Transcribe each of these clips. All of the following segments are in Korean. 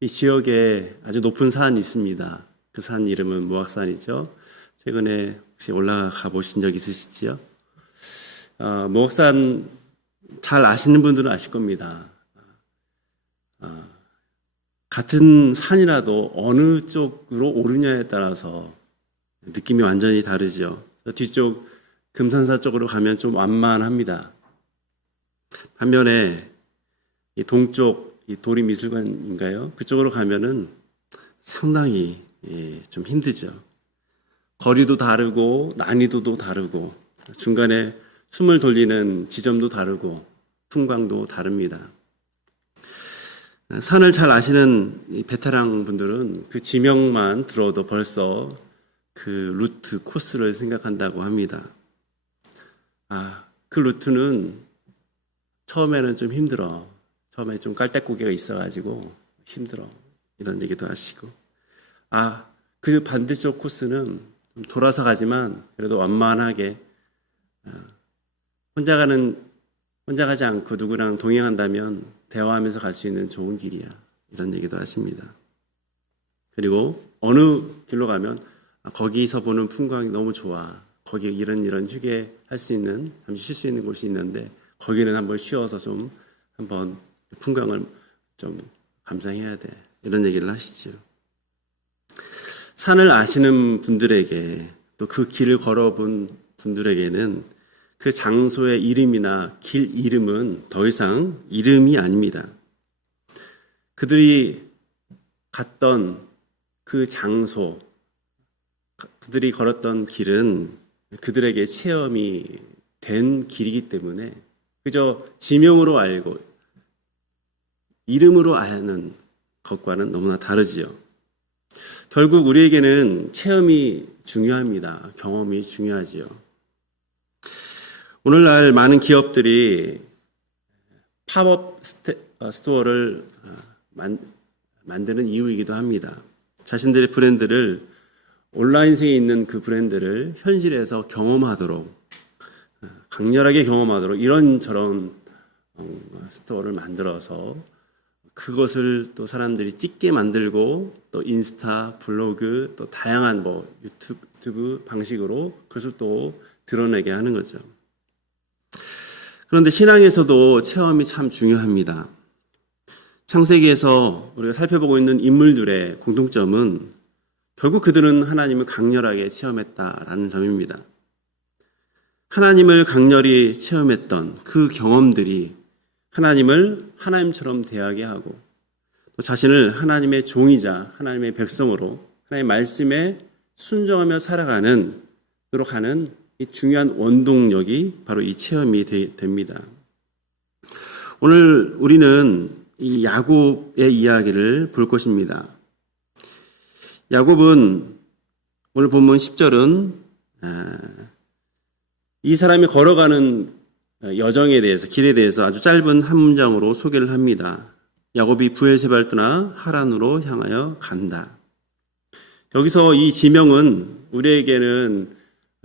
이 지역에 아주 높은 산이 있습니다. 그 산 이름은 모악산이죠. 최근에 혹시 올라가 보신 적 있으시지요? 모악산 잘 아시는 분들은 아실 겁니다. 같은 산이라도 어느 쪽으로 오르냐에 따라서 느낌이 완전히 다르죠. 뒤쪽 금산사 쪽으로 가면 좀 완만합니다. 반면에 이 동쪽 이 도리미술관인가요? 그쪽으로 가면은 상당히 좀 힘들죠. 거리도 다르고 난이도도 다르고 중간에 숨을 돌리는 지점도 다르고 풍광도 다릅니다. 산을 잘 아시는 베테랑 분들은 그 지명만 들어도 벌써 그 루트 코스를 생각한다고 합니다. 그 루트는 처음에는 좀 힘들어. 처음에 좀 깔딱고개가 있어가지고 힘들어. 이런 얘기도 하시고. 그 반대쪽 코스는 좀 돌아서 가지만 그래도 완만하게 혼자 가지 않고 누구랑 동행한다면 대화하면서 갈 수 있는 좋은 길이야. 이런 얘기도 하십니다. 그리고 어느 길로 가면 거기서 보는 풍광이 너무 좋아. 거기 이런 휴게할 수 있는, 잠시 쉴 수 있는 곳이 있는데 거기는 한번 쉬어서 좀 한번 풍광을 좀 감상해야 돼. 이런 얘기를 하시죠. 산을 아시는 분들에게 또 그 길을 걸어본 분들에게는 그 장소의 이름이나 길 이름은 더 이상 이름이 아닙니다. 그들이 갔던 그 장소, 그들이 걸었던 길은 그들에게 체험이 된 길이기 때문에 그저 지명으로 알고 이름으로 아는 것과는 너무나 다르지요. 결국 우리에게는 체험이 중요합니다. 경험이 중요하지요. 오늘날 많은 기업들이 팝업 스토어를 만드는 이유이기도 합니다. 자신들의 브랜드를 온라인세에 있는 그 브랜드를 현실에서 경험하도록 강렬하게 경험하도록 이런저런 스토어를 만들어서 그것을 또 사람들이 찍게 만들고 또 인스타, 블로그, 또 다양한 유튜브 방식으로 그것을 또 드러내게 하는 거죠. 그런데 신앙에서도 체험이 참 중요합니다. 창세기에서 우리가 살펴보고 있는 인물들의 공통점은 결국 그들은 하나님을 강렬하게 체험했다라는 점입니다. 하나님을 강렬히 체험했던 그 경험들이 하나님을 하나님처럼 대하게 하고 또 자신을 하나님의 종이자 하나님의 백성으로 하나님의 말씀에 순종하며 살아가는 도록 하는 이 중요한 원동력이 바로 이 체험이 됩니다. 오늘 우리는 이 야곱의 이야기를 볼 것입니다. 야곱은 오늘 본문 10절은 이 사람이 걸어가는 여정에 대해서, 길에 대해서 아주 짧은 한 문장으로 소개를 합니다. 야곱이 브엘세바를 떠나 하란으로 향하여 간다. 여기서 이 지명은 우리에게는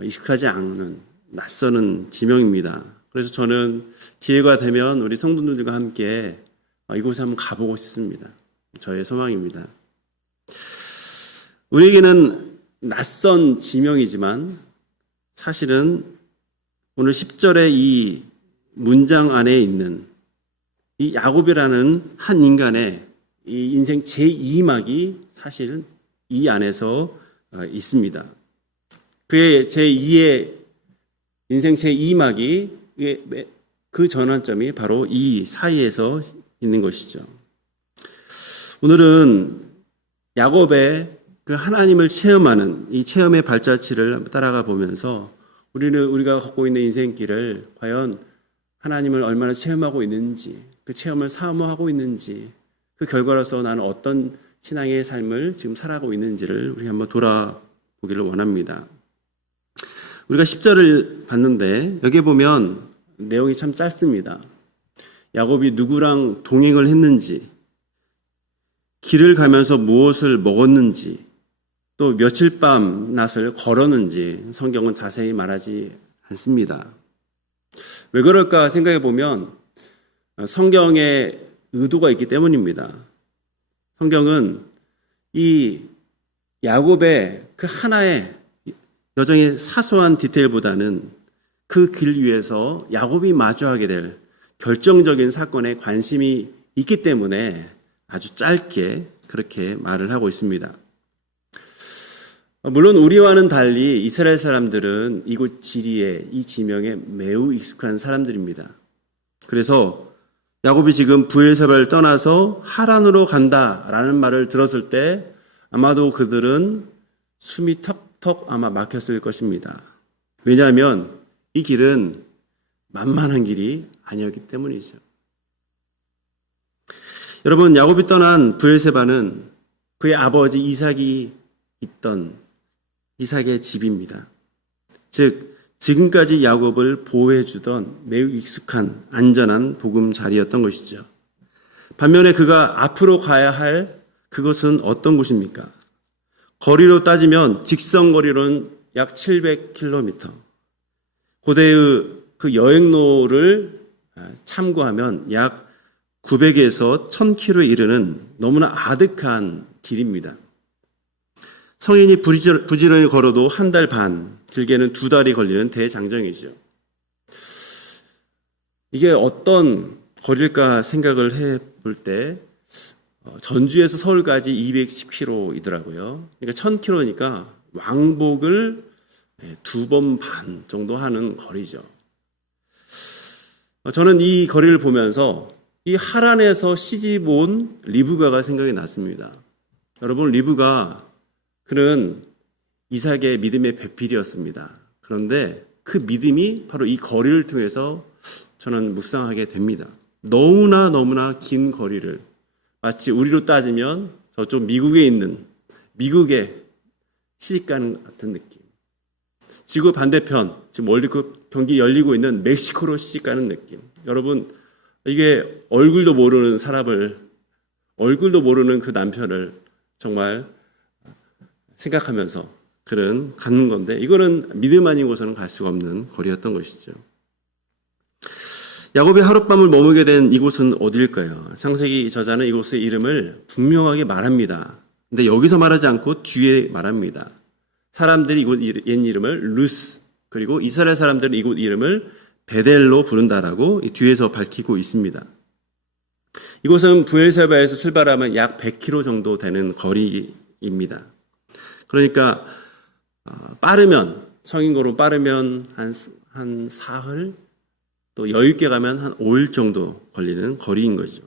익숙하지 않은 낯서는 지명입니다. 그래서 저는 기회가 되면 우리 성도들과 함께 이곳에 한번 가보고 싶습니다. 저의 소망입니다. 우리에게는 낯선 지명이지만 사실은 오늘 10절의 이 문장 안에 있는 이 야곱이라는 한 인간의 이 인생 제2막이 사실 이 안에서 있습니다. 그의 제2의 인생 제2막이 그 전환점이 바로 이 사이에서 있는 것이죠. 오늘은 야곱의 그 하나님을 체험하는 이 체험의 발자취를 따라가 보면서 우리가 갖고 있는 인생길을 과연 하나님을 얼마나 체험하고 있는지, 그 체험을 사모하고 있는지, 그 결과로서 나는 어떤 신앙의 삶을 지금 살아가고 있는지를 우리 한번 돌아보기를 원합니다. 우리가 10절을 봤는데 여기에 보면 내용이 참 짧습니다. 야곱이 누구랑 동행을 했는지, 길을 가면서 무엇을 먹었는지, 또 며칠 밤 낮을 걸었는지 성경은 자세히 말하지 않습니다. 왜 그럴까 생각해 보면 성경에 의도가 있기 때문입니다. 성경은 이 야곱의 그 하나의 여정의 사소한 디테일보다는 그 길 위에서 야곱이 마주하게 될 결정적인 사건에 관심이 있기 때문에 아주 짧게 그렇게 말을 하고 있습니다. 물론 우리와는 달리 이스라엘 사람들은 이곳 지리에, 이 지명에 매우 익숙한 사람들입니다. 그래서 야곱이 지금 브엘세바를 떠나서 하란으로 간다라는 말을 들었을 때 아마도 그들은 숨이 턱턱 아마 막혔을 것입니다. 왜냐하면 이 길은 만만한 길이 아니었기 때문이죠. 여러분, 야곱이 떠난 브엘세바는 그의 아버지 이삭이 있던 이삭의 집입니다. 즉 지금까지 야곱을 보호해주던 매우 익숙한 안전한 보금자리였던 것이죠. 반면에 그가 앞으로 가야 할 그것은 어떤 곳입니까? 거리로 따지면 직선거리로는 약 700km. 고대의 그 여행로를 참고하면 약 900에서 1000km에 이르는 너무나 아득한 길입니다. 성인이 부지런히 걸어도 한 달 반, 길게는 2달이 걸리는 대장정이죠. 이게 어떤 거리일까 생각을 해볼 때 전주에서 서울까지 210km이더라고요. 그러니까 1000km니까 왕복을 2번 반 정도 하는 거리죠. 저는 이 거리를 보면서 이 하란에서 시집 온 리브가가 생각이 났습니다. 여러분, 리브가 그는 이삭의 믿음의 배필이었습니다. 그런데 그 믿음이 바로 이 거리를 통해서 저는 묵상하게 됩니다. 너무나 긴 거리를 마치 우리로 따지면 저쪽 미국에 있는 미국에 시집가는 같은 느낌. 지구 반대편, 지금 월드컵 경기 열리고 있는 멕시코로 시집가는 느낌. 여러분, 이게 얼굴도 모르는 얼굴도 모르는 그 남편을 정말 생각하면서 그는 가는 건데, 이거는 믿음 아닌 곳에는 갈 수가 없는 거리였던 것이죠. 야곱이 하룻밤을 머물게 된 이곳은 어디일까요? 창세기 저자는 이곳의 이름을 분명하게 말합니다. 근데 여기서 말하지 않고 뒤에 말합니다. 사람들이 이곳 옛 이름을 루스, 그리고 이스라엘 사람들은 이곳 이름을 베델로 부른다라고 뒤에서 밝히고 있습니다. 이곳은 브엘세바에서 출발하면 약 100km 정도 되는 거리입니다. 그러니까 빠르면, 성인고로 빠르면 한 사흘, 또 여유있게 가면 한 5일 정도 걸리는 거리인 거죠.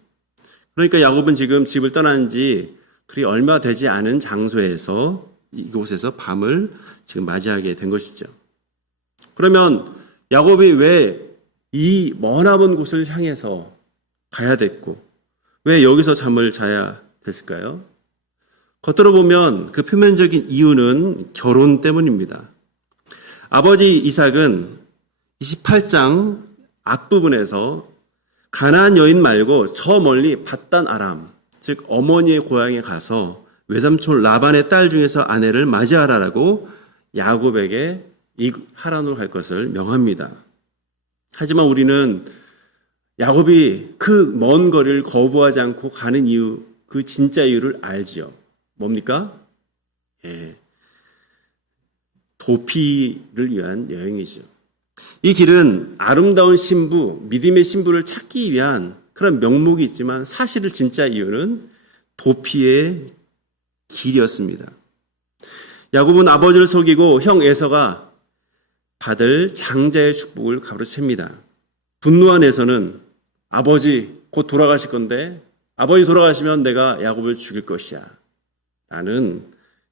그러니까 야곱은 지금 집을 떠난 지 그리 얼마 되지 않은 장소에서 이곳에서 밤을 지금 맞이하게 된 것이죠. 그러면 야곱이 왜 이 머나먼 곳을 향해서 가야 됐고 왜 여기서 잠을 자야 됐을까요? 겉으로 보면 그 표면적인 이유는 결혼 때문입니다. 아버지 이삭은 28장 앞부분에서 가나안 여인 말고 저 멀리 밧단 아람, 즉 어머니의 고향에 가서 외삼촌 라반의 딸 중에서 아내를 맞이하라라고 야곱에게 이 하란으로 갈 것을 명합니다. 하지만 우리는 야곱이 그 먼 거리를 거부하지 않고 가는 이유, 그 진짜 이유를 알지요. 뭡니까? 도피를 위한 여행이죠. 이 길은 아름다운 신부, 믿음의 신부를 찾기 위한 그런 명목이 있지만 사실은 진짜 이유는 도피의 길이었습니다. 야곱은 아버지를 속이고 형 에서가 받을 장자의 축복을 가로챕니다. 분노한 에서는 아버지 곧 돌아가실 건데 아버지 돌아가시면 내가 야곱을 죽일 것이야 라는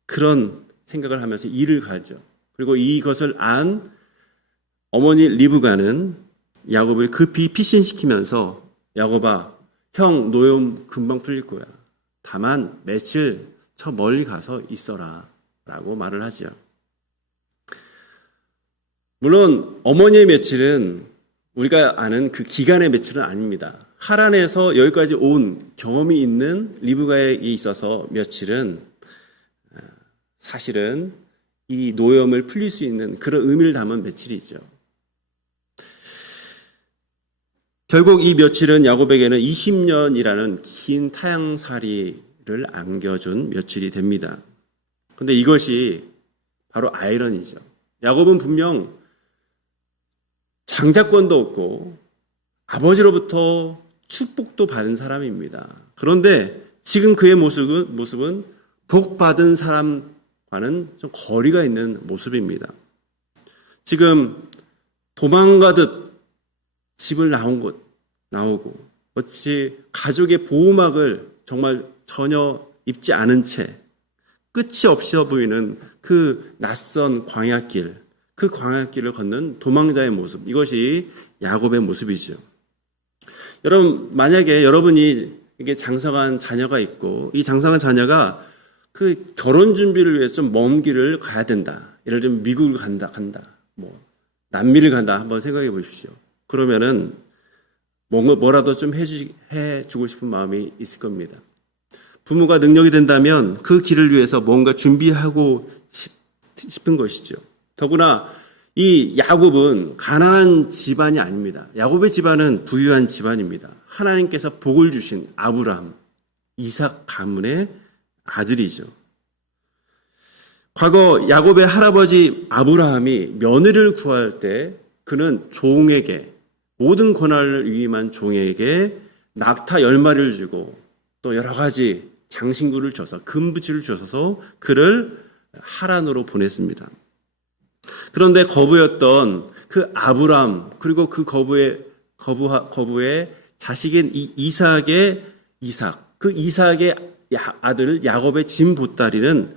그런 생각을 하면서 일을 가죠. 그리고 이것을 안 어머니 리브가는 야곱을 급히 피신시키면서 야곱아, 형 노여움 금방 풀릴 거야. 다만 며칠 저 멀리 가서 있어라 라고 말을 하죠. 물론 어머니의 며칠은 우리가 아는 그 기간의 며칠은 아닙니다. 하란에서 여기까지 온 경험이 있는 리브가에 있어서 며칠은 사실은 이 노염을 풀릴 수 있는 그런 의미를 담은 며칠이죠. 결국 이 며칠은 야곱에게는 20년이라는 긴 타향살이를 안겨준 며칠이 됩니다. 그런데 이것이 바로 아이러니죠. 야곱은 분명 장자권도 없고 아버지로부터 축복도 받은 사람입니다. 그런데 지금 그의 모습은 복 받은 사람과는 좀 거리가 있는 모습입니다. 지금 도망가듯 집을 나오고 마치 가족의 보호막을 정말 전혀 입지 않은 채 끝이 없어 보이는 그 낯선 광야길, 그 광야길을 걷는 도망자의 모습, 이것이 야곱의 모습이죠. 여러분, 만약에 여러분이 이게 장성한 자녀가 있고 이 장성한 자녀가 그 결혼 준비를 위해서 좀 먼 길을 가야 된다. 예를 들면 미국을 간다. 뭐 남미를 간다. 한번 생각해 보십시오. 그러면은 뭐라도 좀 해주고 싶은 마음이 있을 겁니다. 부모가 능력이 된다면 그 길을 위해서 뭔가 준비하고 싶은 것이죠. 더구나 이 야곱은 가난한 집안이 아닙니다. 야곱의 집안은 부유한 집안입니다. 하나님께서 복을 주신 아브라함, 이삭 가문의 아들이죠. 과거 야곱의 할아버지 아브라함이 며느리를 구할 때 그는 종에게, 모든 고난을 위임한 종에게 낙타 10마리를 주고 또 여러 가지 장신구를 줘서 금부치를 줘서 그를 하란으로 보냈습니다. 그런데 거부였던 그 아브람 그리고 그 거부의 자식인 그 이삭의 아들 야곱의 진 보따리는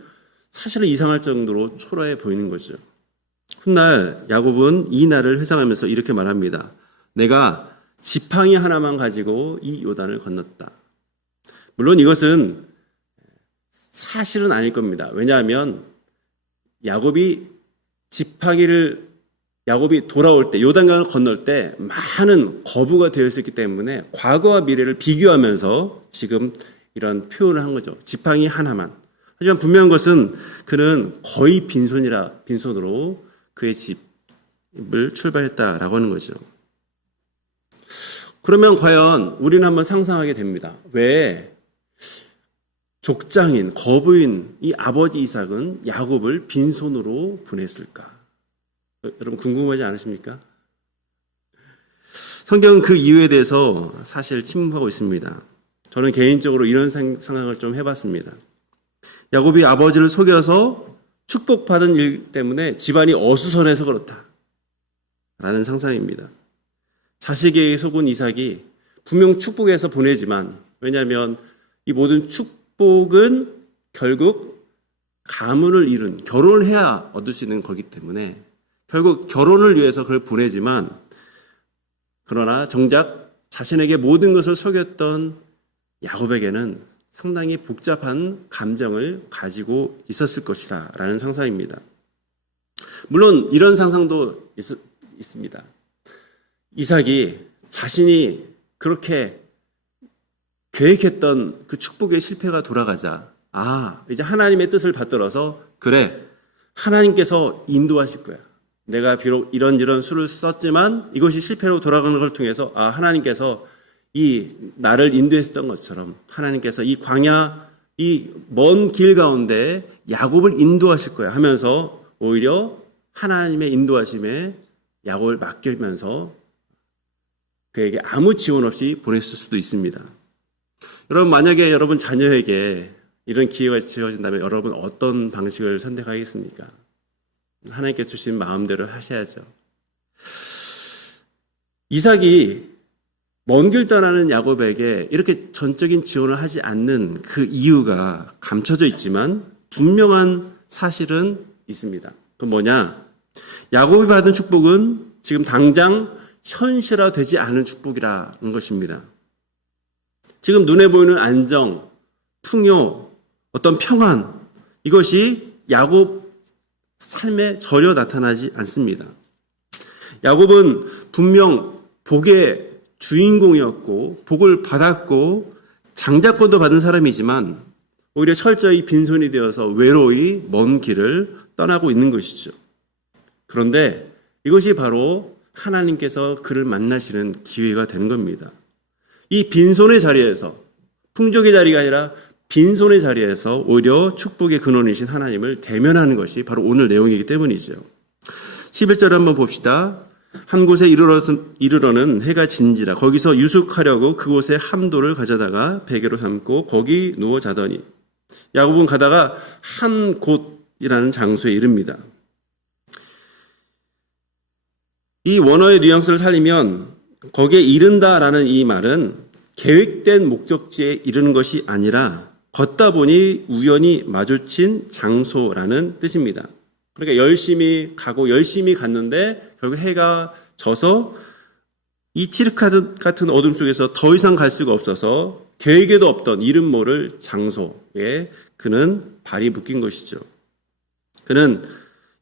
사실은 이상할 정도로 초라해 보이는 거죠. 훗날 야곱은 이 날을 회상하면서 이렇게 말합니다. 내가 지팡이 하나만 가지고 이 요단을 건넜다. 물론 이것은 사실은 아닐 겁니다. 왜냐하면 야곱이 돌아올 때, 요단강을 건널 때 많은 거부가 되어 있었기 때문에 과거와 미래를 비교하면서 지금 이런 표현을 한 거죠. 지팡이 하나만. 하지만 분명한 것은 그는 거의 빈손으로 그의 집을 출발했다라고 하는 거죠. 그러면 과연 우리는 한번 상상하게 됩니다. 왜 족장인, 거부인 이 아버지 이삭은 야곱을 빈손으로 보냈을까? 여러분 궁금하지 않으십니까? 성경은 그 이유에 대해서 사실 침묵하고 있습니다. 저는 개인적으로 이런 상상을 좀 해봤습니다. 야곱이 아버지를 속여서 축복받은 일 때문에 집안이 어수선해서 그렇다 라는 상상입니다. 자식에게 속은 이삭이 분명 축복해서 보내지만, 왜냐하면 이 모든 축복은 결국 가문을 이룬, 결혼을 해야 얻을 수 있는 거기 때문에 결국 결혼을 위해서 그걸 보내지만, 그러나 정작 자신에게 모든 것을 속였던 야곱에게는 상당히 복잡한 감정을 가지고 있었을 것이다 라는 상상입니다. 물론 이런 상상도 있습니다. 이삭이 자신이 그렇게 계획했던 그 축복의 실패가 돌아가자, 이제 하나님의 뜻을 받들어서, 그래, 하나님께서 인도하실 거야. 내가 비록 이런 수를 썼지만 이것이 실패로 돌아가는 걸 통해서 하나님께서 이 나를 인도했던 것처럼 하나님께서 이 광야, 이 먼 길 가운데 야곱을 인도하실 거야 하면서 오히려 하나님의 인도하심에 야곱을 맡기면서 그에게 아무 지원 없이 보냈을 수도 있습니다. 여러분, 만약에 여러분 자녀에게 이런 기회가 주어진다면 여러분 어떤 방식을 선택하겠습니까? 하나님께 주신 마음대로 하셔야죠. 이삭이 먼 길 떠나는 야곱에게 이렇게 전적인 지원을 하지 않는 그 이유가 감춰져 있지만 분명한 사실은 있습니다. 그건 뭐냐? 야곱이 받은 축복은 지금 당장 현실화되지 않은 축복이라는 것입니다. 지금 눈에 보이는 안정, 풍요, 어떤 평안, 이것이 야곱 삶에 전혀 나타나지 않습니다. 야곱은 분명 복의 주인공이었고 복을 받았고 장자권도 받은 사람이지만 오히려 철저히 빈손이 되어서 외로이 먼 길을 떠나고 있는 것이죠. 그런데 이것이 바로 하나님께서 그를 만나시는 기회가 된 겁니다. 이 빈손의 자리에서, 풍족의 자리가 아니라 빈손의 자리에서 오히려 축복의 근원이신 하나님을 대면하는 것이 바로 오늘 내용이기 때문이죠. 11절 한번 봅시다. 한 곳에 이르러는 해가 진지라 거기서 유숙하려고 그곳에 함도를 가져다가 베개로 삼고 거기 누워 자더니 야곱은 가다가 한 곳이라는 장소에 이릅니다. 이 원어의 뉘앙스를 살리면 거기에 이른다라는 이 말은 계획된 목적지에 이르는 것이 아니라 걷다 보니 우연히 마주친 장소라는 뜻입니다. 그러니까 열심히 가고 열심히 갔는데 결국 해가 져서 이 칠흑 같은 어둠 속에서 더 이상 갈 수가 없어서 계획에도 없던 이름 모를 장소에 그는 발이 묶인 것이죠. 그는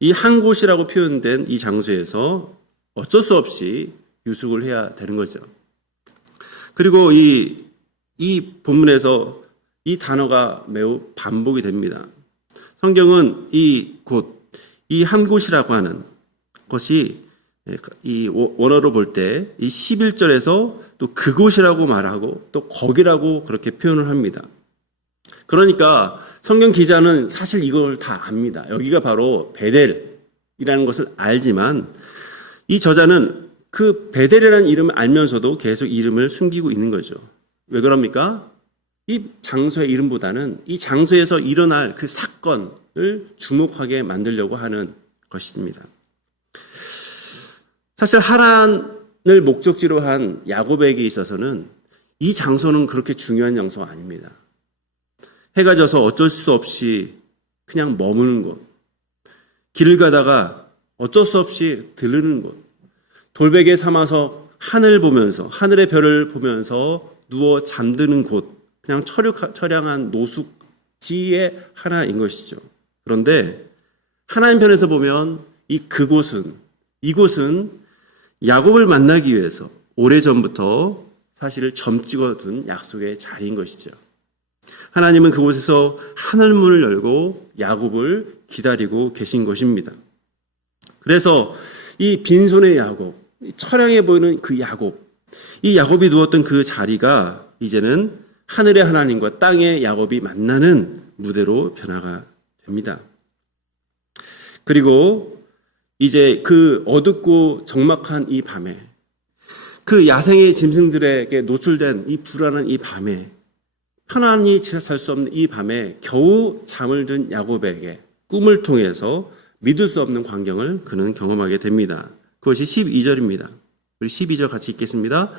이 한 곳이라고 표현된 이 장소에서 어쩔 수 없이 유숙을 해야 되는 거죠. 그리고 이 본문에서 이 단어가 매우 반복이 됩니다. 성경은 이 곳, 이 한 곳이라고 하는 것이 이 원어로 볼 때 이 11절에서 또 그곳이라고 말하고 또 거기라고 그렇게 표현을 합니다. 그러니까 성경 기자는 사실 이걸 다 압니다. 여기가 바로 베델이라는 것을 알지만 이 저자는 그 베델이라는 이름을 알면서도 계속 이름을 숨기고 있는 거죠. 왜 그럽니까? 이 장소의 이름보다는 이 장소에서 일어날 그 사건을 주목하게 만들려고 하는 것입니다. 사실 하란을 목적지로 한 야곱에게 있어서는 이 장소는 그렇게 중요한 장소가 아닙니다. 해가 져서 어쩔 수 없이 그냥 머무는 곳, 길을 가다가 어쩔 수 없이 들르는 곳, 돌베개 삼아서 하늘 보면서 하늘의 별을 보면서 누워 잠드는 곳, 그냥 처량한 노숙지의 하나인 것이죠. 그런데 하나님 편에서 보면 이곳은 야곱을 만나기 위해서 오래전부터 사실 점 찍어둔 약속의 자리인 것이죠. 하나님은 그곳에서 하늘문을 열고 야곱을 기다리고 계신 것입니다. 그래서 이 빈손의 야곱, 처량해 보이는 그 야곱, 이 야곱이 누웠던 그 자리가 이제는 하늘의 하나님과 땅의 야곱이 만나는 무대로 변화가 됩니다. 그리고 이제 그 어둡고 적막한 이 밤에 그 야생의 짐승들에게 노출된 이 불안한 이 밤에 편안히 지나갈 수 없는 이 밤에 겨우 잠을 든 야곱에게 꿈을 통해서 믿을 수 없는 광경을 그는 경험하게 됩니다. 그것이 12절입니다. 우리 12절 같이 읽겠습니다.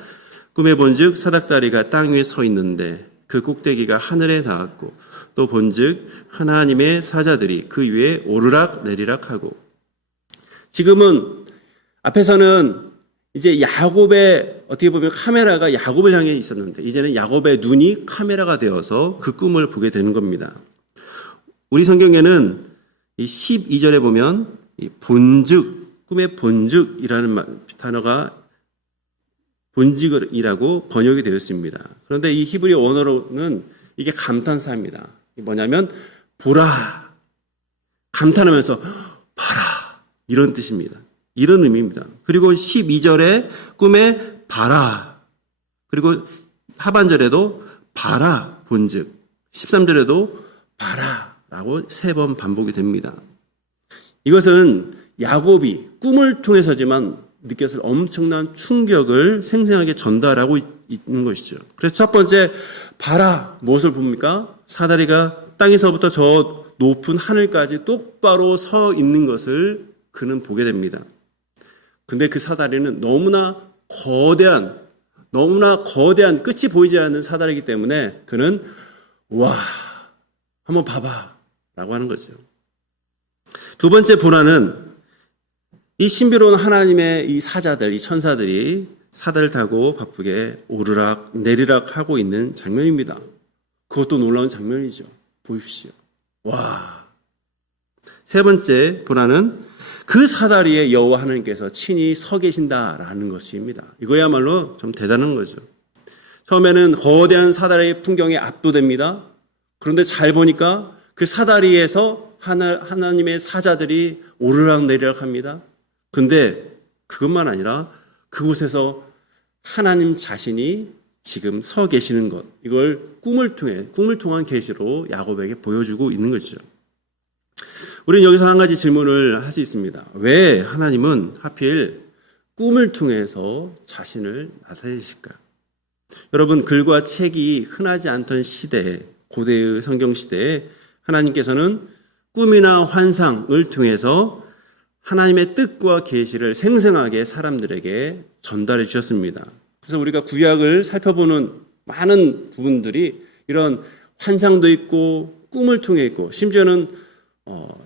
꿈에 본즉 사닥다리가 땅 위에 서 있는데 그 꼭대기가 하늘에 닿았고 또 본즉 하나님의 사자들이 그 위에 오르락 내리락 하고. 지금은 앞에서는 이제 야곱의 어떻게 보면 카메라가 야곱을 향해 있었는데 이제는 야곱의 눈이 카메라가 되어서 그 꿈을 보게 되는 겁니다. 우리 성경에는 이 12절에 보면 이 본즉, 꿈의 본즉이라는 단어가 본직이라고 번역이 되어 있습니다. 그런데 이 히브리 원어로는 이게 감탄사입니다. 뭐냐면 보라, 감탄하면서 봐라, 이런 뜻입니다. 이런 의미입니다. 그리고 12절에 꿈에 봐라, 그리고 하반절에도 봐라 본즉, 13절에도 봐라 라고 3번 반복이 됩니다. 이것은 야곱이 꿈을 통해서지만 느꼈을 엄청난 충격을 생생하게 전달하고 있는 것이죠. 그래서 첫 번째, 봐라, 무엇을 봅니까? 사다리가 땅에서부터 저 높은 하늘까지 똑바로 서 있는 것을 그는 보게 됩니다. 근데 그 사다리는 너무나 거대한 끝이 보이지 않는 사다리이기 때문에 그는 와, 한번 봐봐 라고 하는 거죠. 두 번째 보라는 이 신비로운 하나님의 이 사자들, 이 천사들이 사다리를 타고 바쁘게 오르락 내리락 하고 있는 장면입니다. 그것도 놀라운 장면이죠. 보십시오. 와. 세 번째 보라는 그 사다리에 여호와 하나님께서 친히 서 계신다라는 것입니다. 이거야말로 좀 대단한 거죠. 처음에는 거대한 사다리의 풍경에 압도됩니다. 그런데 잘 보니까 그 사다리에서 하나님의 사자들이 오르락 내리락 합니다. 근데 그것만 아니라 그곳에서 하나님 자신이 지금 서 계시는 것, 이걸 꿈을 통한 계시로 야곱에게 보여주고 있는 것이죠. 우리는 여기서 한 가지 질문을 할 수 있습니다. 왜 하나님은 하필 꿈을 통해서 자신을 나타내실까요? 여러분, 글과 책이 흔하지 않던 시대에, 고대의 성경 시대에 하나님께서는 꿈이나 환상을 통해서 하나님의 뜻과 계시를 생생하게 사람들에게 전달해 주셨습니다. 그래서 우리가 구약을 살펴보는 많은 부분들이 이런 환상도 있고 꿈을 통해 있고, 심지어는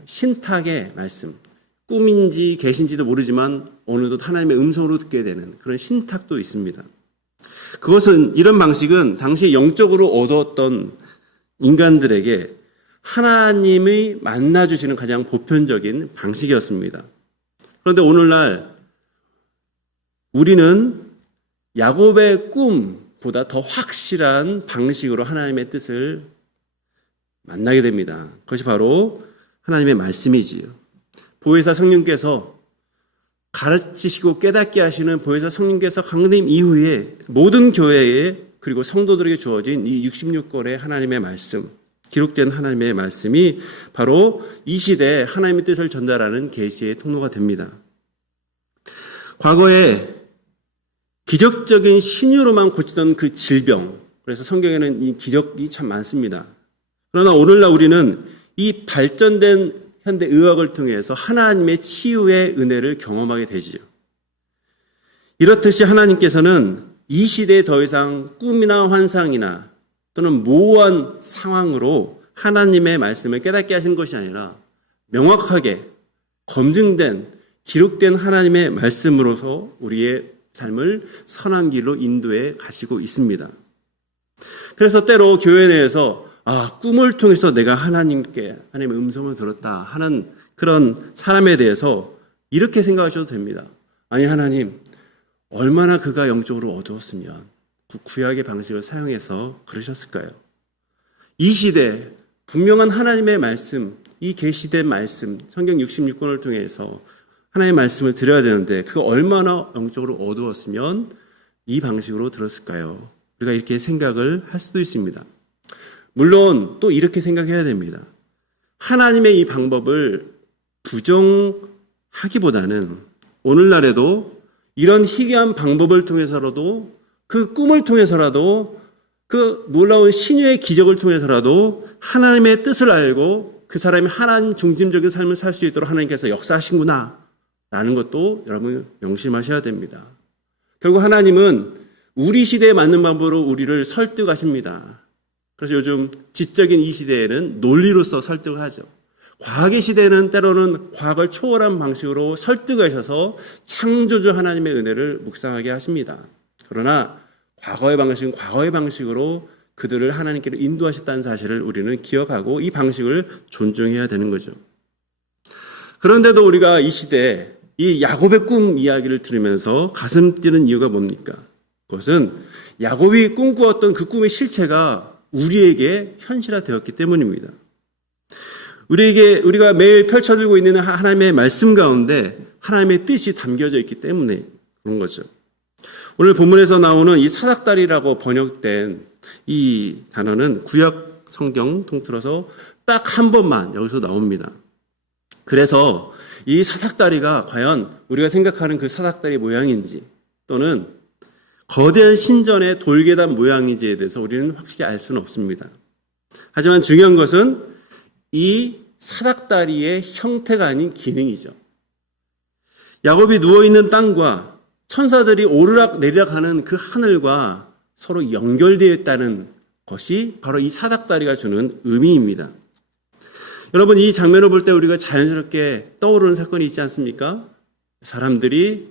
신탁의 말씀, 꿈인지 계신지도 모르지만 어느덧 하나님의 음성으로 듣게 되는 그런 신탁도 있습니다. 그것은, 이런 방식은 당시 영적으로 얻었던 인간들에게 하나님이 만나주시는 가장 보편적인 방식이었습니다. 그런데 오늘날 우리는 야곱의 꿈보다 더 확실한 방식으로 하나님의 뜻을 만나게 됩니다. 그것이 바로 하나님의 말씀이지요. 보혜사 성령께서 가르치시고 깨닫게 하시는 보혜사 성령께서 강림 이후에 모든 교회에, 그리고 성도들에게 주어진 이 66권의 하나님의 말씀, 기록된 하나님의 말씀이 바로 이 시대에 하나님의 뜻을 전달하는 계시의 통로가 됩니다. 과거에 기적적인 신유로만 고치던 그 질병, 그래서 성경에는 이 기적이 참 많습니다. 그러나 오늘날 우리는 이 발전된 현대 의학을 통해서 하나님의 치유의 은혜를 경험하게 되지요. 이렇듯이 하나님께서는 이 시대에 더 이상 꿈이나 환상이나 또는 모호한 상황으로 하나님의 말씀을 깨닫게 하신 것이 아니라 명확하게 검증된, 기록된 하나님의 말씀으로서 우리의 삶을 선한 길로 인도해 가시고 있습니다. 그래서 때로 교회 내에서 꿈을 통해서 내가 하나님의 음성을 들었다 하는 그런 사람에 대해서 이렇게 생각하셔도 됩니다. 아니, 하나님, 얼마나 그가 영적으로 어두웠으면 그 구약의 방식을 사용해서 그러셨을까요? 이 시대 분명한 하나님의 말씀, 이 계시된 말씀, 성경 66권을 통해서 하나님의 말씀을 드려야 되는데 그가 얼마나 영적으로 어두웠으면 이 방식으로 들었을까요? 우리가 이렇게 생각을 할 수도 있습니다. 물론 또 이렇게 생각해야 됩니다. 하나님의 이 방법을 부정하기보다는 오늘날에도 이런 희귀한 방법을 통해서라도, 그 꿈을 통해서라도, 그 놀라운 신유의 기적을 통해서라도 하나님의 뜻을 알고 그 사람이 하나님 중심적인 삶을 살 수 있도록 하나님께서 역사하신구나 라는 것도 여러분 명심하셔야 됩니다. 결국 하나님은 우리 시대에 맞는 방법으로 우리를 설득하십니다. 그래서 요즘 지적인 이 시대에는 논리로서 설득을 하죠. 과학의 시대에는 때로는 과학을 초월한 방식으로 설득하셔서 창조주 하나님의 은혜를 묵상하게 하십니다. 그러나 과거의 방식은 과거의 방식으로 그들을 하나님께로 인도하셨다는 사실을 우리는 기억하고 이 방식을 존중해야 되는 거죠. 그런데도 우리가 이 시대에 이 야곱의 꿈 이야기를 들으면서 가슴 뛰는 이유가 뭡니까? 그것은 야곱이 꿈꾸었던 그 꿈의 실체가 우리에게 현실화되었기 때문입니다. 우리가 매일 펼쳐들고 있는 하나님의 말씀 가운데 하나님의 뜻이 담겨져 있기 때문에 그런 거죠. 오늘 본문에서 나오는 이 사닥다리라고 번역된 이 단어는 구약 성경 통틀어서 딱 한 번만 여기서 나옵니다. 그래서 이 사닥다리가 과연 우리가 생각하는 그 사닥다리 모양인지 또는 거대한 신전의 돌계단 모양인지에 대해서 우리는 확실히 알 수는 없습니다. 하지만 중요한 것은 이 사닥다리의 형태가 아닌 기능이죠. 야곱이 누워있는 땅과 천사들이 오르락 내리락 하는 그 하늘과 서로 연결되어 있다는 것이 바로 이 사닥다리가 주는 의미입니다. 여러분, 이 장면을 볼 때 우리가 자연스럽게 떠오르는 사건이 있지 않습니까? 사람들이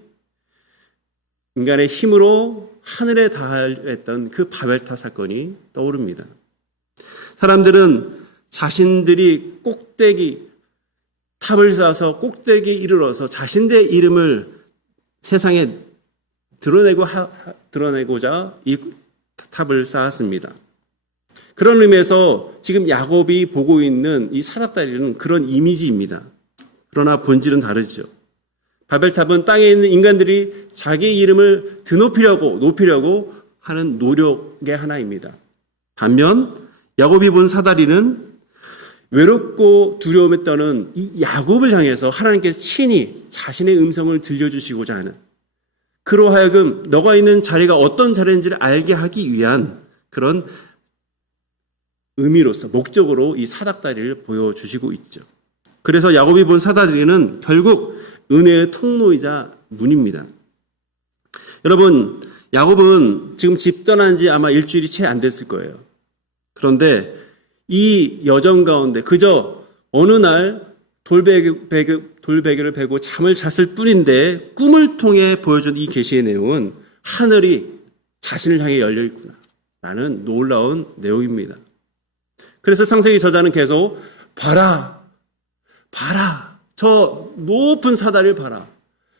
인간의 힘으로 하늘에 달했던 그 바벨탑 사건이 떠오릅니다. 사람들은 자신들이 탑을 쌓아서 꼭대기에 이르러서 자신들의 이름을 세상에 드러내고자 이 탑을 쌓았습니다. 그런 의미에서 지금 야곱이 보고 있는 이 사닥다리는 그런 이미지입니다. 그러나 본질은 다르죠. 바벨탑은 땅에 있는 인간들이 자기 이름을 높이려고 하는 노력의 하나입니다. 반면 야곱이 본 사다리는 외롭고 두려움에 떠는 이 야곱을 향해서 하나님께서 친히 자신의 음성을 들려주시고자 하는, 그로 하여금 너가 있는 자리가 어떤 자리인지를 알게 하기 위한 그런 의미로서, 목적으로 이 사닥다리를 보여주시고 있죠. 그래서 야곱이 본 사다리는 결국 은혜의 통로이자 문입니다. 여러분, 야곱은 지금 집 떠난 지 아마 일주일이 채 안 됐을 거예요. 그런데 이 여정 가운데 그저 어느 날 돌베개를 베고 잠을 잤을 뿐인데 꿈을 통해 보여준 이 계시의 내용은 하늘이 자신을 향해 열려 있구나 라는 놀라운 내용입니다. 그래서 창세기 저자는 계속 봐라, 저 높은 사다리를 봐라,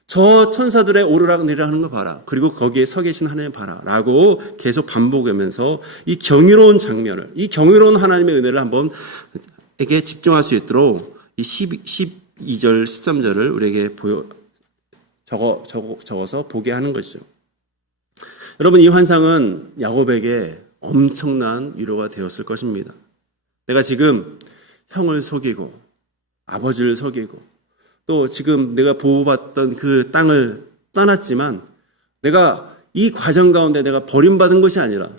저 천사들의 오르락내리락 하는 걸 봐라, 그리고 거기에 서 계신 하나님 봐라 라고 계속 반복하면서 이 경이로운 장면을, 이 경이로운 하나님의 은혜를 한번 에게 집중할 수 있도록 이 12절 13절을 우리에게 적어서 보게 하는 것이죠. 여러분, 이 환상은 야곱에게 엄청난 위로가 되었을 것입니다. 내가 지금 형을 속이고 아버지를 속이고 또 지금 내가 보호받던 그 땅을 떠났지만 내가 이 과정 가운데 내가 버림받은 것이 아니라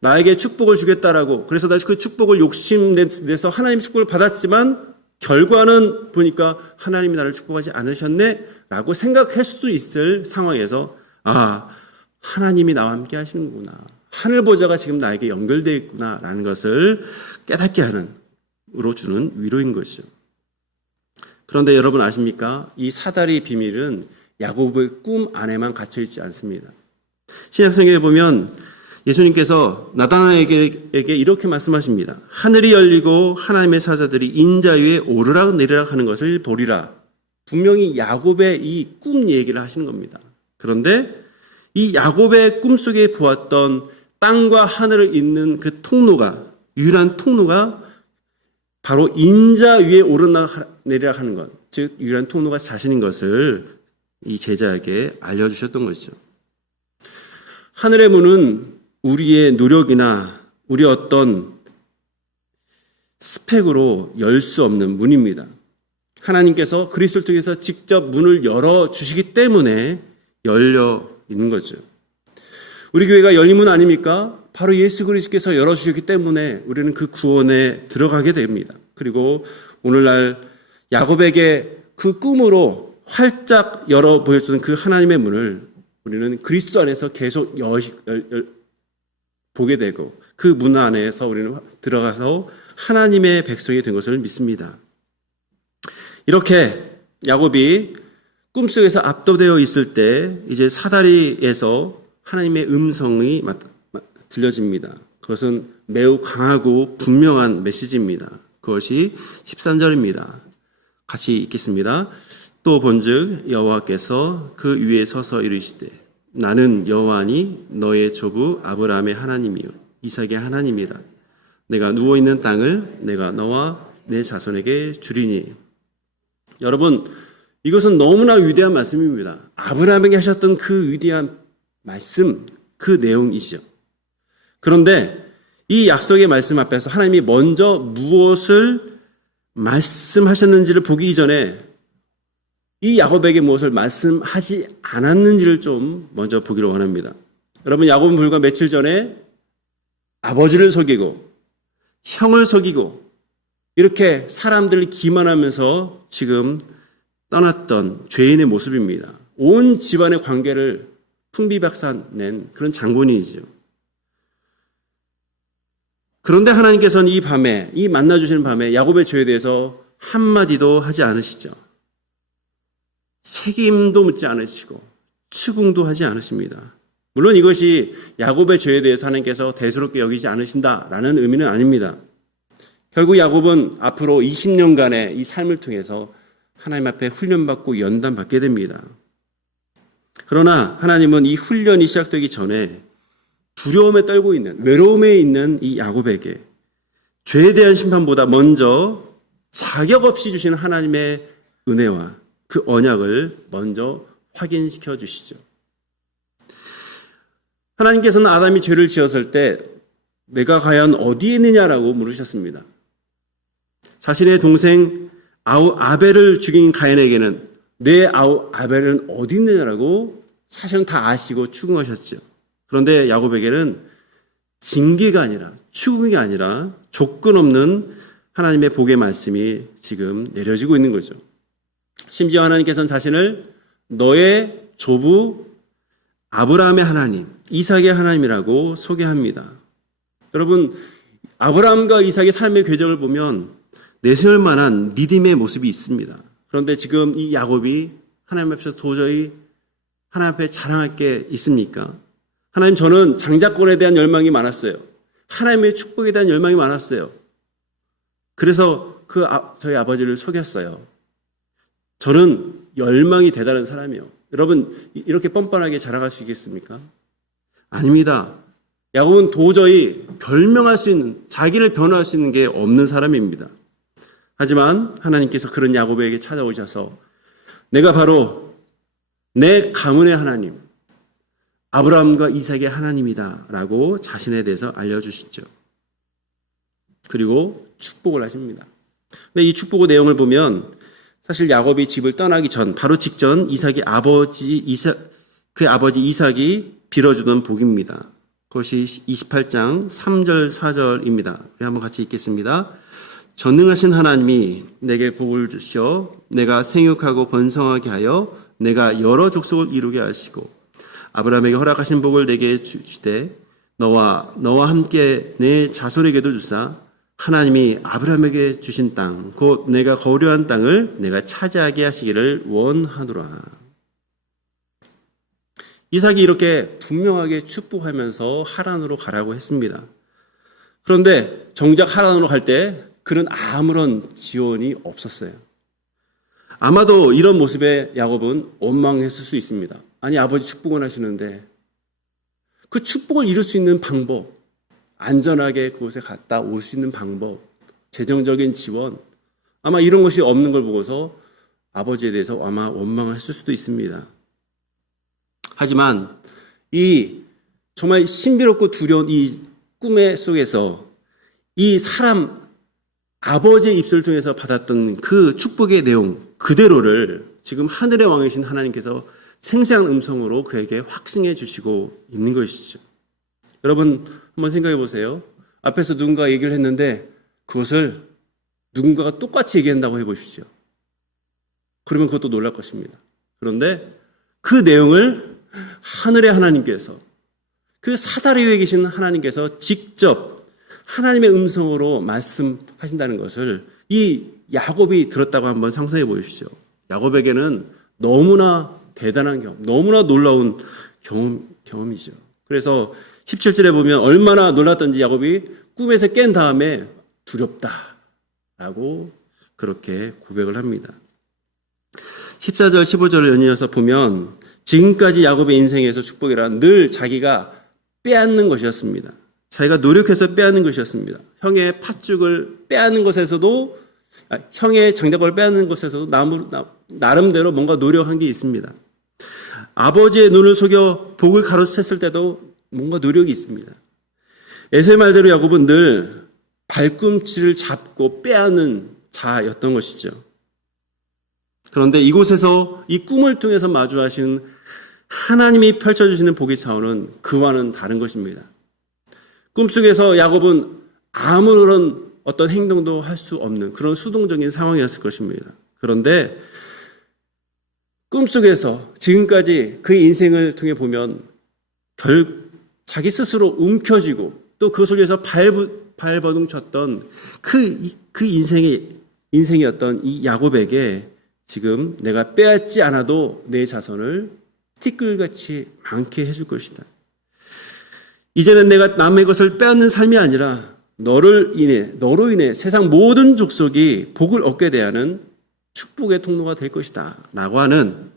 나에게 축복을 주겠다라고, 그래서 나 그 축복을 욕심내서 하나님 축복을 받았지만 결과는 보니까 하나님이 나를 축복하지 않으셨네 라고 생각할 수도 있을 상황에서, 아, 하나님이 나와 함께 하시는구나, 하늘 보좌가 지금 나에게 연결되어 있구나 라는 것을 깨닫게 하는 으로 주는 위로인 것이죠. 그런데 여러분 아십니까? 이 사다리 비밀은 야곱의 꿈 안에만 갇혀 있지 않습니다. 신약성경에 보면 예수님께서 나다나엘에게 이렇게 말씀하십니다. 하늘이 열리고 하나님의 사자들이 인자 위에 오르락 내리락 하는 것을 보리라. 분명히 야곱의 이 꿈 얘기를 하시는 겁니다. 그런데 이 야곱의 꿈속에 보았던 땅과 하늘을 잇는 그 통로가, 유일한 통로가 바로 인자 위에 오르락 내리락 하는 것, 즉 유일한 통로가 자신인 것을 이 제자에게 알려주셨던 것이죠. 하늘의 문은 우리의 노력이나 우리 어떤 스펙으로 열 수 없는 문입니다. 하나님께서 그리스도를 통해서 직접 문을 열어주시기 때문에 열려 있는 거죠. 우리 교회가 열린 문 아닙니까? 바로 예수 그리스도께서 열어주셨기 때문에 우리는 그 구원에 들어가게 됩니다. 그리고 오늘날 야곱에게 그 꿈으로 활짝 열어 보여주는 그 하나님의 문을 우리는 그리스도 안에서 계속 보게 되고 그 문 안에서 우리는 들어가서 하나님의 백성이 된 것을 믿습니다. 이렇게 야곱이 꿈속에서 압도되어 있을 때 이제 사다리에서 하나님의 음성이 들려집니다. 그것은 매우 강하고 분명한 메시지입니다. 그것이 13절입니다. 같이 읽겠습니다. 또 본즉 여호와께서 그 위에 서서 이르시되 나는 여호와니 너의 조부 아브라함의 하나님이요 이삭의 하나님이라. 내가 누워있는 땅을 내가 너와 내 자손에게 주리니. 여러분, 이것은 너무나 위대한 말씀입니다. 아브라함에게 하셨던 그 위대한 말씀, 그 내용이죠. 그런데 이 약속의 말씀 앞에서 하나님이 먼저 무엇을 말씀하셨는지를 보기 전에 이 야곱에게 무엇을 말씀하지 않았는지를 좀 먼저 보기를 원합니다. 여러분, 야곱은 불과 며칠 전에 아버지를 속이고 형을 속이고 이렇게 사람들을 기만하면서 지금 떠났던 죄인의 모습입니다. 온 집안의 관계를 풍비박산낸 그런 장본인이죠. 그런데 하나님께서는 이 밤에, 이 만나주시는 밤에 야곱의 죄에 대해서 한마디도 하지 않으시죠. 책임도 묻지 않으시고 추궁도 하지 않으십니다. 물론 이것이 야곱의 죄에 대해서 하나님께서 대수롭게 여기지 않으신다라는 의미는 아닙니다. 결국 야곱은 앞으로 20년간의 이 삶을 통해서 하나님 앞에 훈련받고 연단받게 됩니다. 그러나 하나님은 이 훈련이 시작되기 전에 두려움에 떨고 있는, 외로움에 있는 이 야곱에게 죄에 대한 심판보다 먼저 자격 없이 주시는 하나님의 은혜와 그 언약을 먼저 확인시켜 주시죠. 하나님께서는 아담이 죄를 지었을 때 내가 과연 어디에 있느냐라고 물으셨습니다. 자신의 동생 아벨을 죽인 가인에게는 내 아벨은 어디 있느냐라고 사실은 다 아시고 추궁하셨죠. 그런데 야곱에게는 징계가 아니라 추궁이 아니라 조건 없는 하나님의 복의 말씀이 지금 내려지고 있는 거죠. 심지어 하나님께서는 자신을 너의 조부 아브라함의 하나님, 이삭의 하나님이라고 소개합니다. 여러분, 아브라함과 이삭의 삶의 궤적을 보면 내세울 만한 믿음의 모습이 있습니다. 그런데 지금 이 야곱이 하나님 앞에서 도저히 하나님 앞에 자랑할 게 있습니까? 하나님, 저는 장자권에 대한 열망이 많았어요. 하나님의 축복에 대한 열망이 많았어요. 그래서 저희 아버지를 속였어요. 저는 열망이 대단한 사람이요. 여러분, 이렇게 뻔뻔하게 자랑할 수 있겠습니까? 아닙니다. 야곱은 도저히 별명할 수 있는, 자기를 변호할 수 있는 게 없는 사람입니다. 하지만 하나님께서 그런 야곱에게 찾아오셔서 내가 바로 내 가문의 하나님, 아브라함과 이삭의 하나님이다 라고 자신에 대해서 알려주시죠. 그리고 축복을 하십니다. 근데 이 축복의 내용을 보면 사실 야곱이 집을 떠나기 전, 바로 직전 그의 아버지 이삭이 빌어주던 복입니다. 그것이 28장 3절 4절입니다. 우리 한번 같이 읽겠습니다. 전능하신 하나님이 내게 복을 주시어 내가 생육하고 번성하게 하여 내가 여러 족속을 이루게 하시고 아브라함에게 허락하신 복을 내게 주시되 너와 함께 내 자손에게도 주사 하나님이 아브라함에게 주신 땅, 곧 내가 거류한 땅을 내가 차지하게 하시기를 원하노라. 이삭이 이렇게 분명하게 축복하면서 하란으로 가라고 했습니다. 그런데 정작 하란으로 갈 때 그는 아무런 지원이 없었어요. 아마도 이런 모습에 야곱은 원망했을 수 있습니다. 아니, 아버지 축복을 하시는데 그 축복을 이룰 수 있는 방법, 안전하게 그곳에 갔다 올 수 있는 방법, 재정적인 지원, 아마 이런 것이 없는 걸 보고서 아버지에 대해서 아마 원망했을 수도 있습니다. 하지만 이 정말 신비롭고 두려운 이 꿈의 속에서 이 사람 아버지의 입술을 통해서 받았던 그 축복의 내용 그대로를 지금 하늘의 왕이신 하나님께서 생생한 음성으로 그에게 확증해 주시고 있는 것이죠. 여러분 한번 생각해 보세요. 앞에서 누군가 얘기를 했는데 그것을 누군가가 똑같이 얘기한다고 해보십시오. 그러면 그것도 놀랄 것입니다. 그런데 그 내용을 하늘의 하나님께서, 그 사다리 위에 계신 하나님께서 직접 하나님의 음성으로 말씀하신다는 것을 이 야곱이 들었다고 한번 상상해 보십시오. 야곱에게는 너무나 대단한 경험, 너무나 놀라운 경험이죠. 그래서 17절에 보면 얼마나 놀랐던지 야곱이 꿈에서 깬 다음에 두렵다라고 그렇게 고백을 합니다. 14절, 15절을 연이어서 보면 지금까지 야곱의 인생에서 축복이란 늘 자기가 빼앗는 것이었습니다. 자기가 노력해서 빼앗는 것이었습니다. 형의 팥죽을 빼앗는 것에서도, 형의 장작을 빼앗는 것에서도 나름대로 뭔가 노력한 게 있습니다. 아버지의 눈을 속여 복을 가로챘을 때도 뭔가 노력이 있습니다. 에서의 말대로 야곱은 늘 발꿈치를 잡고 빼앗는 자였던 것이죠. 그런데 이곳에서 이 꿈을 통해서 마주하신 하나님이 펼쳐주시는 복의 차원은 그와는 다른 것입니다. 꿈속에서 야곱은 아무런 어떤 행동도 할 수 없는 그런 수동적인 상황이었을 것입니다. 그런데 꿈속에서 지금까지 그의 인생을 통해 보면 자기 스스로 움켜쥐고 또 그 속에서 발버둥 쳤던 그 인생이었던 이 야곱에게 지금 내가 빼앗지 않아도 내 자손을 티끌같이 많게 해줄 것이다. 이제는 내가 남의 것을 빼앗는 삶이 아니라 너로 인해 세상 모든 족속이 복을 얻게 대하는 축복의 통로가 될 것이다 라고 하는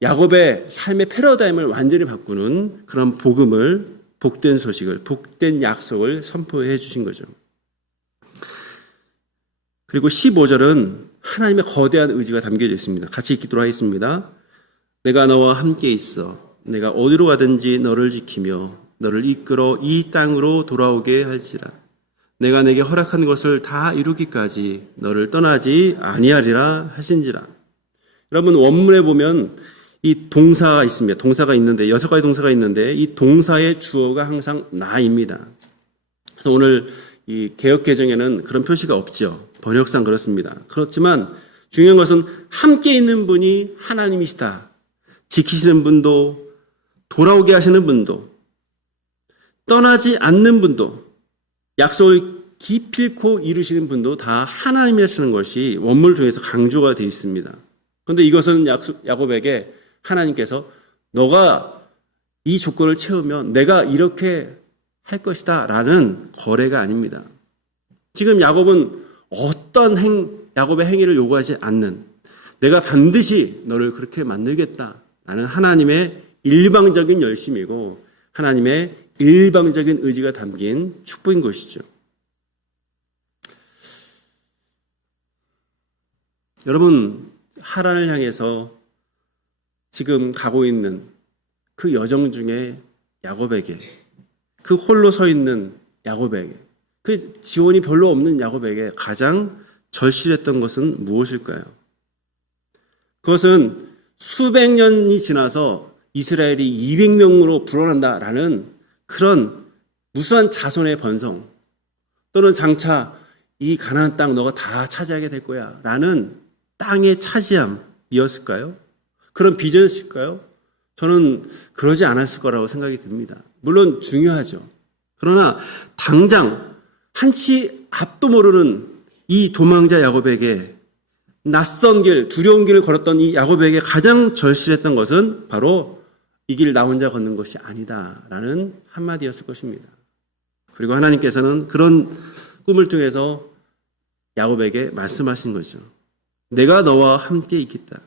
야곱의 삶의 패러다임을 완전히 바꾸는 그런 복된 소식을, 복된 약속을 선포해 주신 거죠. 그리고 15절은 하나님의 거대한 의지가 담겨져 있습니다. 같이 읽도록 하겠습니다. 내가 너와 함께 있어 내가 어디로 가든지 너를 지키며 너를 이끌어 이 땅으로 돌아오게 할지라. 내가 내게 허락한 것을 다 이루기까지 너를 떠나지 아니하리라 하신지라. 여러분, 원문에 보면 이 동사가 있습니다. 동사가 있는데 6가지 동사가 있는데 이 동사의 주어가 항상 나입니다. 그래서 오늘 이 개역 개정에는 그런 표시가 없죠. 번역상 그렇습니다. 그렇지만 중요한 것은 함께 있는 분이 하나님이시다. 지키시는 분도, 돌아오게 하시는 분도, 떠나지 않는 분도, 약속을 기필코 이루시는 분도 다 하나님이라는 것이 원문을 통해서 강조가 되어 있습니다. 그런데 이것은 야곱에게 하나님께서 너가 이 조건을 채우면 내가 이렇게 할 것이다 라는 거래가 아닙니다. 지금 야곱은 야곱의 행위를 요구하지 않는, 내가 반드시 너를 그렇게 만들겠다 라는 하나님의 일방적인 열심이고 하나님의 일방적인 의지가 담긴 축복인 것이죠. 여러분, 하란을 향해서 지금 가고 있는 그 여정 중에 야곱에게, 그 홀로 서 있는 야곱에게, 그 지원이 별로 없는 야곱에게 가장 절실했던 것은 무엇일까요? 그것은 수백 년이 지나서 이스라엘이 200명으로 불어난다라는 그런 무수한 자손의 번성, 또는 장차 이 가나안 땅 너가 다 차지하게 될 거야 라는 땅의 차지함이었을까요? 그런 비전이었을까요? 저는 그러지 않았을 거라고 생각이 듭니다. 물론 중요하죠. 그러나 당장 한치 앞도 모르는 이 도망자 야곱에게, 낯선 길, 두려운 길을 걸었던 이 야곱에게 가장 절실했던 것은 바로 이 길 나 혼자 걷는 것이 아니다 라는 한마디였을 것입니다. 그리고 하나님께서는 그런 꿈을 통해서 야곱에게 말씀하신 거죠. 내가 너와 함께 있겠다.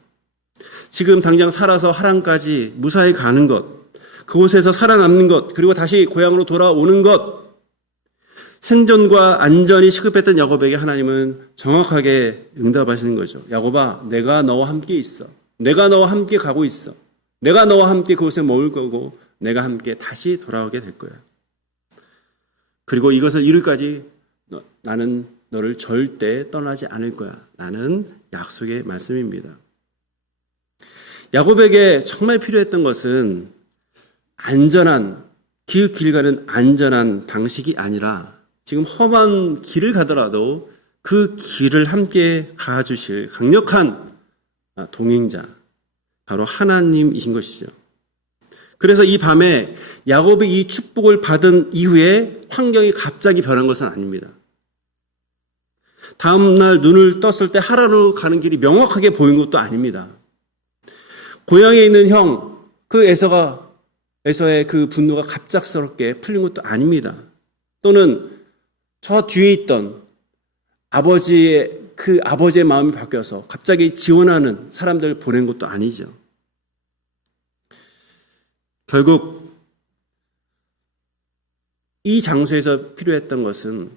지금 당장 살아서 하란까지 무사히 가는 것, 그곳에서 살아남는 것, 그리고 다시 고향으로 돌아오는 것, 생존과 안전이 시급했던 야곱에게 하나님은 정확하게 응답하시는 거죠. 야곱아, 내가 너와 함께 있어. 내가 너와 함께 가고 있어. 내가 너와 함께 그곳에 머물 거고 내가 함께 다시 돌아오게 될 거야. 그리고 이것을 이룰까지 나는 너를 절대 떠나지 않을 거야 라는 약속의 말씀입니다. 야곱에게 정말 필요했던 것은 안전한, 길 가는 안전한 방식이 아니라 지금 험한 길을 가더라도 그 길을 함께 가주실 강력한 동행자, 바로 하나님이신 것이죠. 그래서 이 밤에 야곱이 이 축복을 받은 이후에 환경이 갑자기 변한 것은 아닙니다. 다음 날 눈을 떴을 때 하란으로 가는 길이 명확하게 보인 것도 아닙니다. 고향에 있는 형, 그 에서의 그 분노가 갑작스럽게 풀린 것도 아닙니다. 또는 저 뒤에 있던 아버지의 마음이 바뀌어서 갑자기 지원하는 사람들을 보낸 것도 아니죠. 결국 이 장소에서 필요했던 것은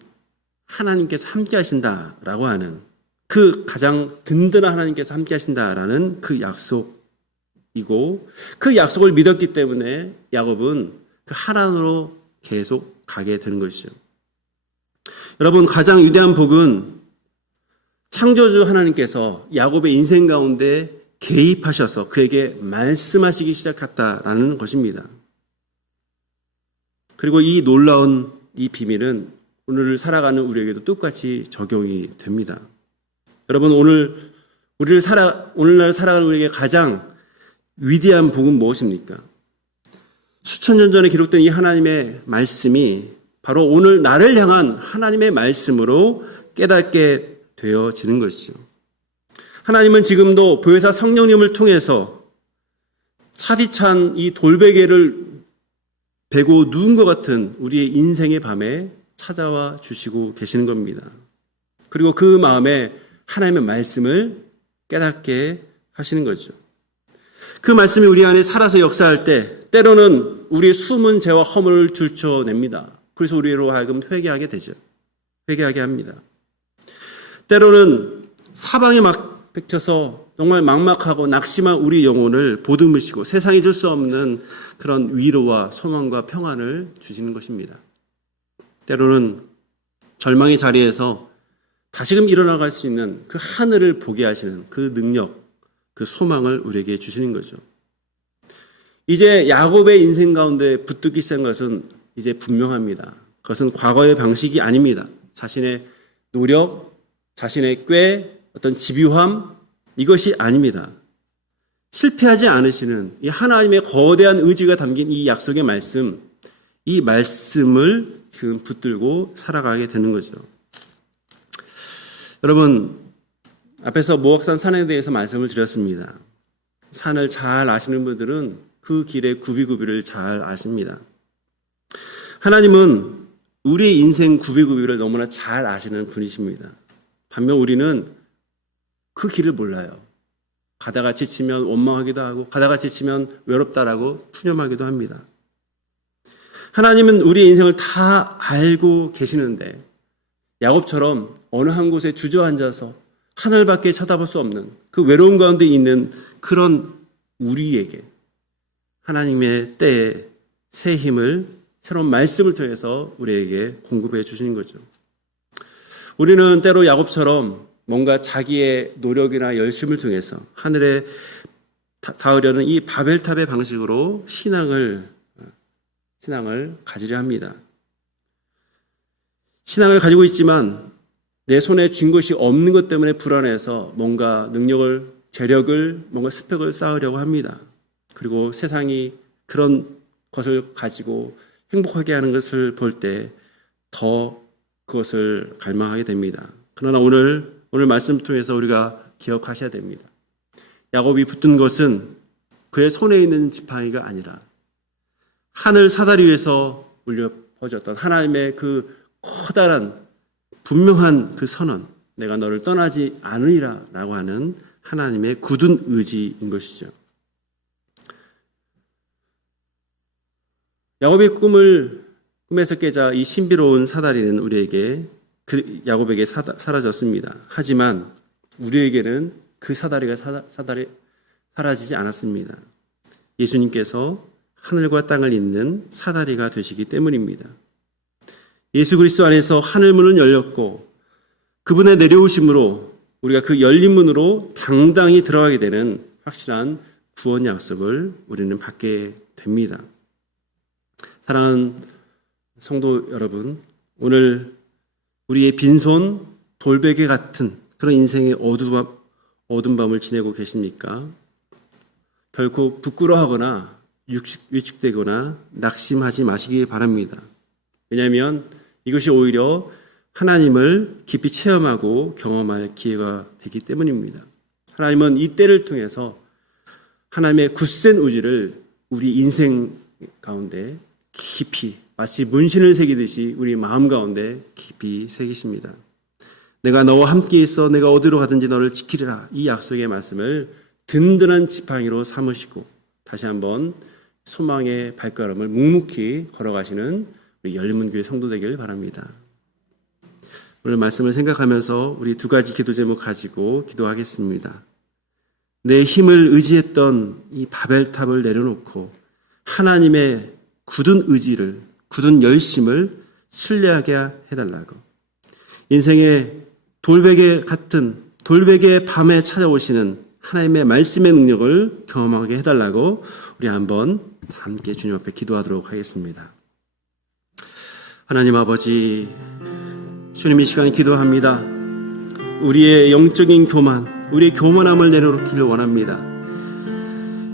하나님께서 함께 하신다라고 하는, 그 가장 든든한 하나님께서 함께 하신다라는 그 약속이고, 그 약속을 믿었기 때문에 야곱은 그 하란으로 계속 가게 되는 것이죠. 여러분, 가장 위대한 복은 창조주 하나님께서 야곱의 인생 가운데 개입하셔서 그에게 말씀하시기 시작했다라는 것입니다. 그리고 이 놀라운 이 비밀은 오늘을 살아가는 우리에게도 똑같이 적용이 됩니다. 여러분, 오늘날 살아가는 우리에게 가장 위대한 복은 무엇입니까? 수천 년 전에 기록된 이 하나님의 말씀이 바로 오늘 나를 향한 하나님의 말씀으로 깨닫게 되어지는 것이죠. 하나님은 지금도 보혜사 성령님을 통해서 차디찬 이 돌베개를 베고 누운 것 같은 우리의 인생의 밤에 찾아와 주시고 계시는 겁니다. 그리고 그 마음에 하나님의 말씀을 깨닫게 하시는 거죠. 그 말씀이 우리 안에 살아서 역사할 때 때로는 우리의 숨은 죄와 허물을 들춰냅니다. 그래서 우리로 하여금 회개하게 되죠. 회개하게 합니다. 때로는 사방에 막 펼쳐서 정말 막막하고 낙심한 우리 영혼을 보듬으시고 세상이 줄 수 없는 그런 위로와 소망과 평안을 주시는 것입니다. 때로는 절망의 자리에서 다시금 일어나갈 수 있는 그 하늘을 보게 하시는 그 능력, 그 소망을 우리에게 주시는 거죠. 이제 야곱의 인생 가운데 붙들기 시작한 것은 이제 분명합니다. 그것은 과거의 방식이 아닙니다. 자신의 노력, 자신의 꾀, 어떤 집요함, 이것이 아닙니다. 실패하지 않으시는 이 하나님의 거대한 의지가 담긴 이 약속의 말씀, 이 말씀을 지금 붙들고 살아가게 되는 거죠. 여러분, 앞에서 모악산 산에 대해서 말씀을 드렸습니다. 산을 잘 아시는 분들은 그 길의 구비구비를 잘 아십니다. 하나님은 우리 인생 구비구비를 너무나 잘 아시는 분이십니다. 반면 우리는 그 길을 몰라요. 가다가 지치면 원망하기도 하고 가다가 지치면 외롭다라고 푸념하기도 합니다. 하나님은 우리의 인생을 다 알고 계시는데 야곱처럼 어느 한 곳에 주저앉아서 하늘밖에 쳐다볼 수 없는 그 외로움 가운데 있는 그런 우리에게 하나님의 때에 새 힘을 새로운 말씀을 통해서 우리에게 공급해 주시는 거죠. 우리는 때로 야곱처럼 뭔가 자기의 노력이나 열심을 통해서 하늘에 닿으려는 이 바벨탑의 방식으로 신앙을 가지려 합니다. 신앙을 가지고 있지만 내 손에 쥔 것이 없는 것 때문에 불안해서 뭔가 능력을, 재력을, 뭔가 스펙을 쌓으려고 합니다. 그리고 세상이 그런 것을 가지고 행복하게 하는 것을 볼 때 더 그것을 갈망하게 됩니다. 그러나 오늘 말씀 통해서 우리가 기억하셔야 됩니다. 야곱이 붙든 것은 그의 손에 있는 지팡이가 아니라 하늘 사다리 위에서 울려 퍼졌던 하나님의 그 커다란 분명한 그 선언, 내가 너를 떠나지 않으리라 라고 하는 하나님의 굳은 의지인 것이죠. 야곱의 꿈에서 깨자 이 신비로운 사다리는 우리에게 야곱에게 사라졌습니다. 하지만 우리에게는 그 사다리가 사라지지 않았습니다. 예수님께서 하늘과 땅을 잇는 사다리가 되시기 때문입니다. 예수 그리스도 안에서 하늘문은 열렸고 그분의 내려오심으로 우리가 그 열린 문으로 당당히 들어가게 되는 확실한 구원 약속을 우리는 받게 됩니다. 사랑하는 성도 여러분, 오늘 우리의 빈손 돌베개 같은 그런 인생의 어두운 밤을 지내고 계십니까? 결코 부끄러워하거나 위축되거나 낙심하지 마시기 바랍니다. 왜냐하면 이것이 오히려 하나님을 깊이 체험하고 경험할 기회가 되기 때문입니다. 하나님은 이 때를 통해서 하나님의 굳센 의지를 우리 인생 가운데 깊이 마치 문신을 새기듯이 우리 마음 가운데 깊이 새기십니다. 내가 너와 함께 있어 내가 어디로 가든지 너를 지키리라. 이 약속의 말씀을 든든한 지팡이로 삼으시고 다시 한번 소망의 발걸음을 묵묵히 걸어가시는 우리 열린문교회 성도 되길 바랍니다. 오늘 말씀을 생각하면서 우리 두 가지 기도 제목 가지고 기도하겠습니다. 내 힘을 의지했던 이 바벨탑을 내려놓고 하나님의 굳은 의지를, 굳은 열심을 신뢰하게 해달라고, 인생의 돌베개의 밤에 찾아오시는 하나님의 말씀의 능력을 경험하게 해달라고 우리 한번 함께 주님 앞에 기도하도록 하겠습니다. 하나님 아버지, 주님 이 시간에 기도합니다. 우리의 영적인 교만, 우리의 교만함을 내려놓기를 원합니다.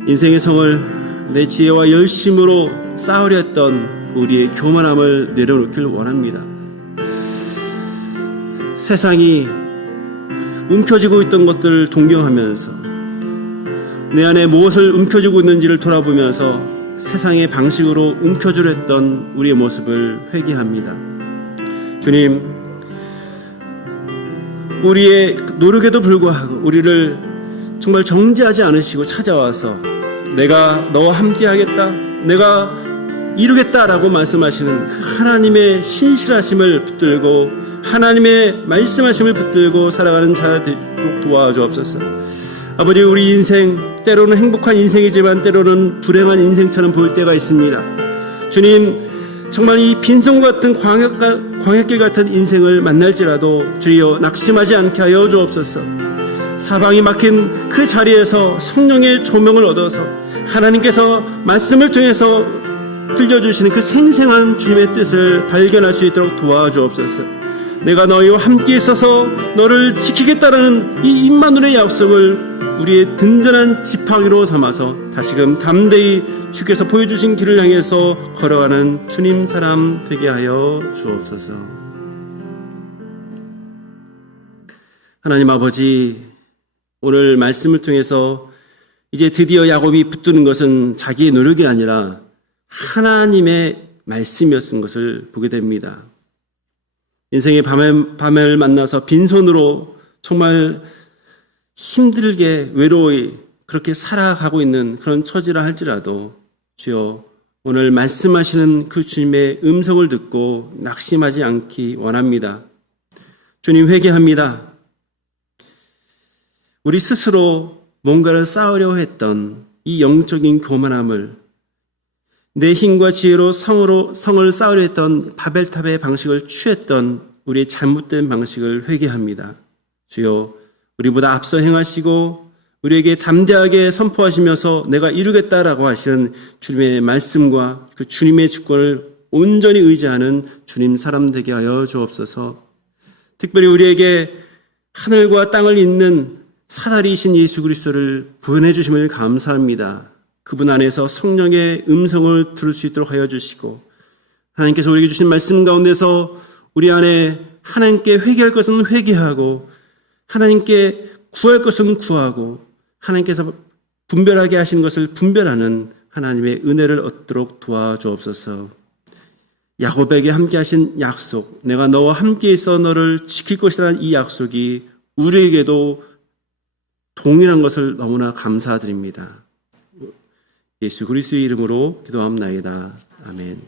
인생의 성을 내 지혜와 열심으로 쌓으려 했던 우리의 교만함을 내려놓기를 원합니다. 세상이 움켜쥐고 있던 것들을 동경하면서 내 안에 무엇을 움켜쥐고 있는지를 돌아보면서 세상의 방식으로 움켜쥐려 했던 우리의 모습을 회개합니다. 주님, 우리의 노력에도 불구하고 우리를 정말 정죄하지 않으시고 찾아와서 내가 너와 함께 하겠다, 내가 이루겠다라고 말씀하시는 그 하나님의 신실하심을 붙들고 하나님의 말씀하심을 붙들고 살아가는 자 되도록 도와주옵소서. 아버지, 우리 인생 때로는 행복한 인생이지만 때로는 불행한 인생처럼 보일 때가 있습니다. 주님, 정말 이 빈손 같은 광야길 같은 인생을 만날지라도 주여 낙심하지 않게 하여 주옵소서. 사방이 막힌 그 자리에서 성령의 조명을 얻어서 하나님께서 말씀을 통해서 들려주시는 그 생생한 주님의 뜻을 발견할 수 있도록 도와주옵소서. 내가 너희와 함께 있어서 너를 지키겠다라는 이 임마누엘의 약속을 우리의 든든한 지팡이로 삼아서 다시금 담대히 주께서 보여주신 길을 향해서 걸어가는 주님 사람 되게 하여 주옵소서. 하나님 아버지, 오늘 말씀을 통해서 이제 드디어 야곱이 붙드는 것은 자기의 노력이 아니라 하나님의 말씀이었던 것을 보게 됩니다. 인생의 밤을 만나서 빈손으로 정말 힘들게 외로이 그렇게 살아가고 있는 그런 처지라 할지라도 주여 오늘 말씀하시는 그 주님의 음성을 듣고 낙심하지 않기 원합니다. 주님, 회개합니다. 우리 스스로 뭔가를 쌓으려 했던 이 영적인 교만함을, 내 힘과 지혜로 성을 쌓으려 했던 바벨탑의 방식을 취했던 우리의 잘못된 방식을 회개합니다. 주여, 우리보다 앞서 행하시고 우리에게 담대하게 선포하시면서 내가 이루겠다라고 하시는 주님의 말씀과 그 주님의 주권을 온전히 의지하는 주님 사람 되게 하여 주옵소서. 특별히 우리에게 하늘과 땅을 잇는 사다리이신 예수 그리스도를 보내주심을 감사합니다. 그분 안에서 성령의 음성을 들을 수 있도록 하여 주시고, 하나님께서 우리에게 주신 말씀 가운데서 우리 안에 하나님께 회개할 것은 회개하고 하나님께 구할 것은 구하고 하나님께서 분별하게 하시는 것을 분별하는 하나님의 은혜를 얻도록 도와주옵소서. 야곱에게 함께 하신 약속, 내가 너와 함께 있어 너를 지킬 것이라는 이 약속이 우리에게도 동일한 것을 너무나 감사드립니다. 예수 그리스도의 이름으로 기도합나이다. 아멘.